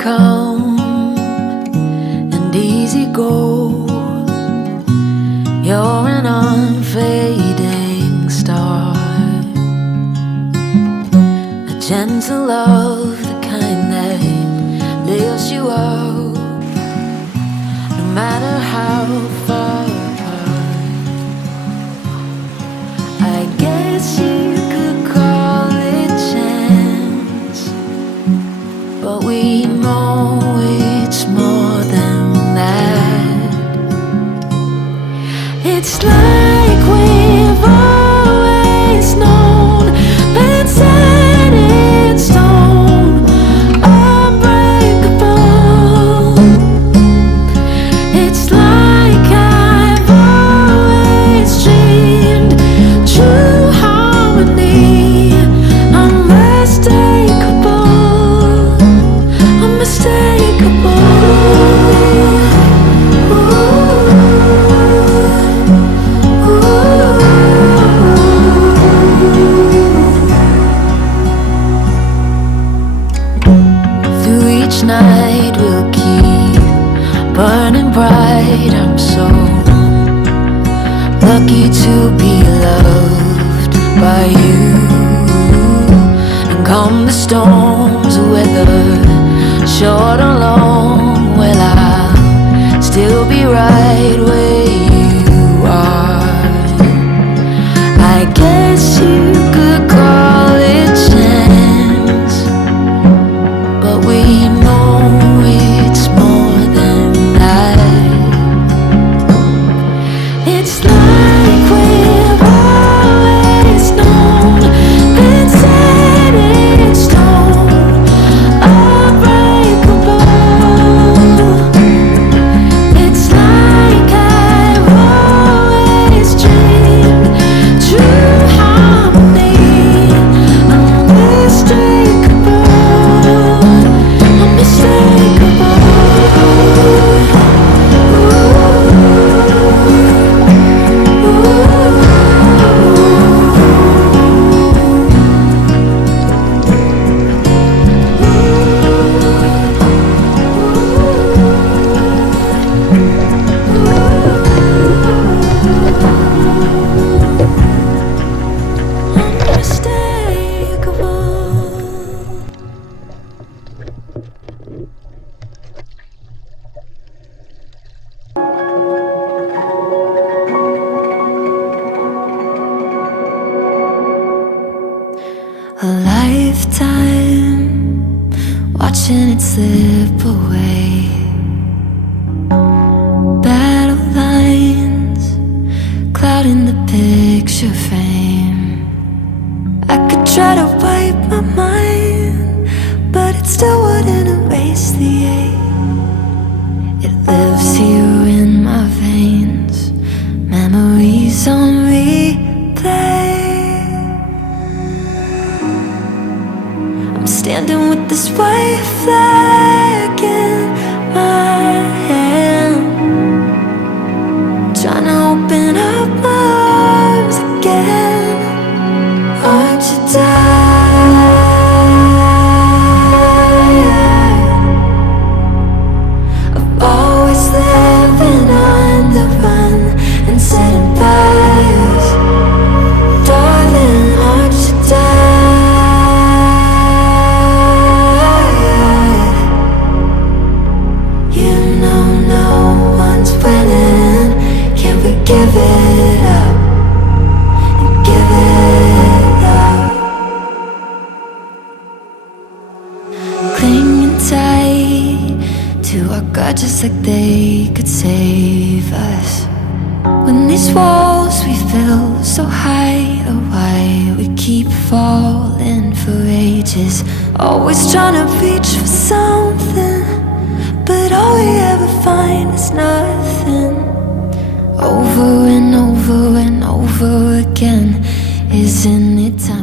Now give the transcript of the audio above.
come and easy go. You're an unfading star, a gentle love, the kind that lifts you up, no matter how far apart. I guess you could call it chance, but we know it's more than that. It's like we've always known, been set in stone, unbreakable. It's like I've always dreamed, true harmony, unmistakable, unmistakable. Through each night we'll keep burning bright. I'm so lucky to be loved by you. And come the storms, whether short or long, well, I'll still be right where you are. I guess you could call it chance, but we know it's more than that. It's like we've always known, been set in stone, unbreakable. It's like I've always dreamed, true harmony, unmistakable, unmistakable. A lifetime watching it slip away. Battle lines clouding the picture frame. I could try to wipe my mind, but it still wouldn't erase the ache. It lives here in my veins, memories on replay. I'm standing with this white flag in my hand, trying to open up my arms again. Aren't you tired of always living on the run and setting fires? Darling, aren't you tired? You know no one's winning. Can we give it up and give it up? Clinging tight to our grudges like they could save us. When these walls we built so high, oh why we keep falling for ages, always trying to reach for something, but all we ever find is nothing. Over and over and over again, isn't it time?